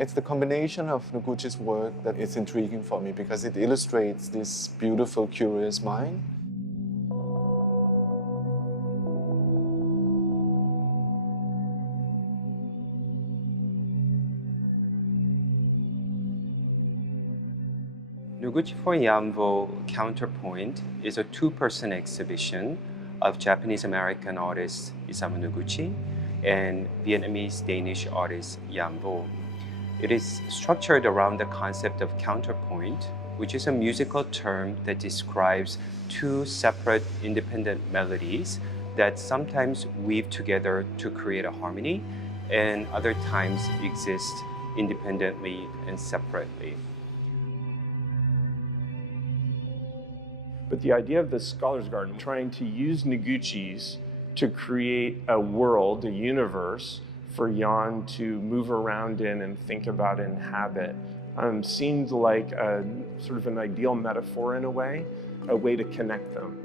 It's the combination of Noguchi's work that is intriguing for me because it illustrates this beautiful, curious mind. Noguchi for Yamvo Counterpoint is a two-person exhibition of Japanese-American artist Isamu Noguchi and Vietnamese-Danish artist Yamvo. It is structured around the concept of counterpoint, which is a musical term that describes two separate independent melodies that sometimes weave together to create a harmony and other times exist independently and separately. But the idea of the Scholars Garden, trying to use Noguchi's to create a world, a universe, for Jan to move around in and think about and inhabit, seemed like a sort of an ideal metaphor in a way to connect them.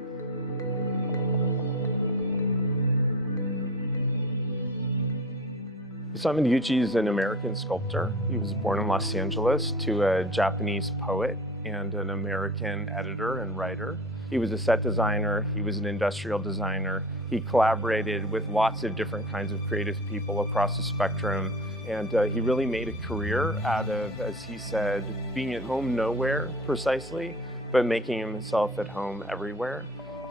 Isamu Noguchi is an American sculptor. He was born in Los Angeles to a Japanese poet and an American editor and writer. He was a set designer, he was an industrial designer. He collaborated with lots of different kinds of creative people across the spectrum. And he really made a career out of, as he said, being at home nowhere precisely, but making himself at home everywhere.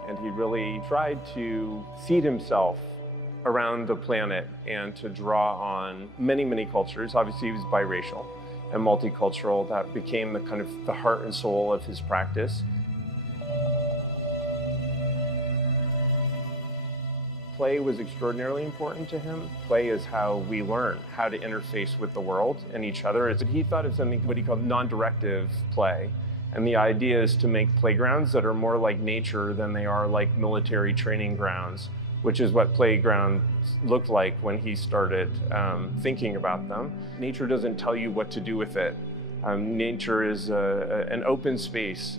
And he really tried to seed himself around the planet and to draw on many, many cultures. Obviously, he was biracial and multicultural. That became the kind of the heart and soul of his practice. Play was extraordinarily important to him. Play is how we learn how to interface with the world and each other. He thought of something what he called non-directive play. And the idea is to make playgrounds that are more like nature than they are like military training grounds, which is what playgrounds looked like when he started thinking about them. Nature doesn't tell you what to do with it. Nature is an open space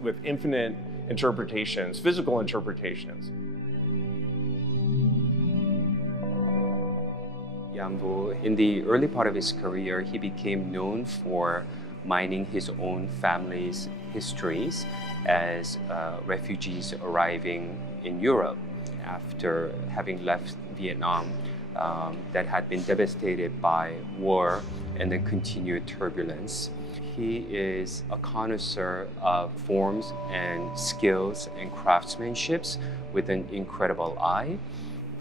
with infinite interpretations, physical interpretations. Yamvo, in the early part of his career, he became known for mining his own family's histories as refugees arriving in Europe after having left Vietnam that had been devastated by war and then continued turbulence. He is a connoisseur of forms and skills and craftsmanships with an incredible eye.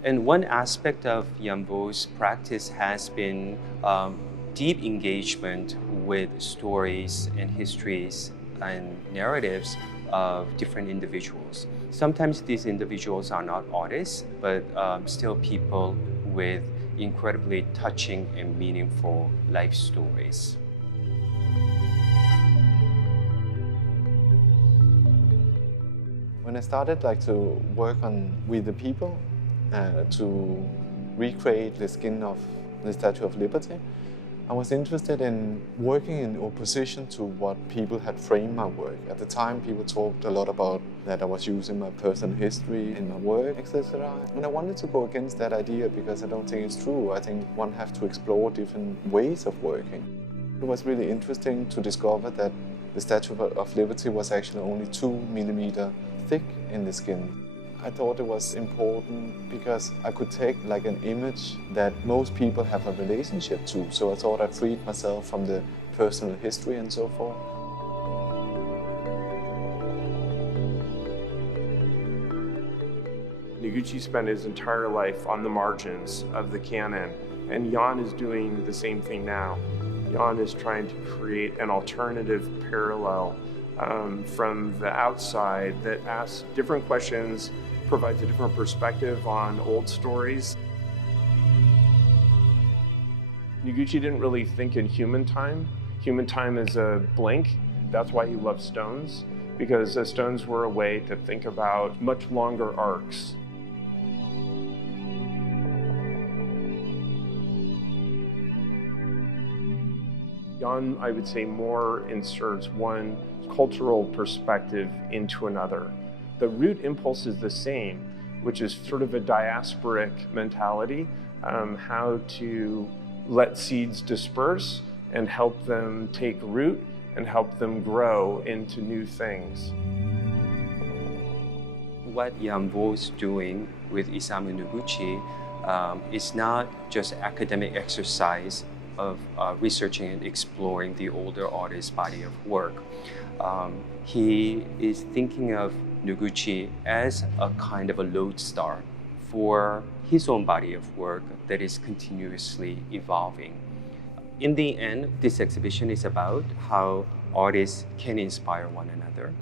And one aspect of Yamvo's practice has been deep engagement with stories and histories and narratives of different individuals. Sometimes these individuals are not artists, but still people with incredibly touching and meaningful life stories. When I started to work on We the People, to recreate the skin of the Statue of Liberty, I was interested in working in opposition to what people had framed my work. At the time, people talked a lot about that I was using my personal history in my work, etc. And I wanted to go against that idea because I don't think it's true. I think one has to explore different ways of working. It was really interesting to discover that the Statue of Liberty was actually only 2 millimeters thick in the skin. I thought it was important because I could take an image that most people have a relationship to. So I thought I freed myself from the personal history and so forth. Noguchi spent his entire life on the margins of the canon, and Jan is doing the same thing now. Jan is trying to create an alternative parallel from the outside that asks different questions, provides a different perspective on old stories. Noguchi didn't really think in human time. Human time is a blank. That's why he loved stones, because stones were a way to think about much longer arcs. Jan, I would say, more inserts one cultural perspective into another. The root impulse is the same, which is sort of a diasporic mentality, how to let seeds disperse and help them take root and help them grow into new things. What Yamvo is doing with Isamu Noguchi is not just academic exercise of researching and exploring the older artist's body of work. He is thinking of Noguchi as a kind of a lodestar for his own body of work that is continuously evolving. In the end, this exhibition is about how artists can inspire one another.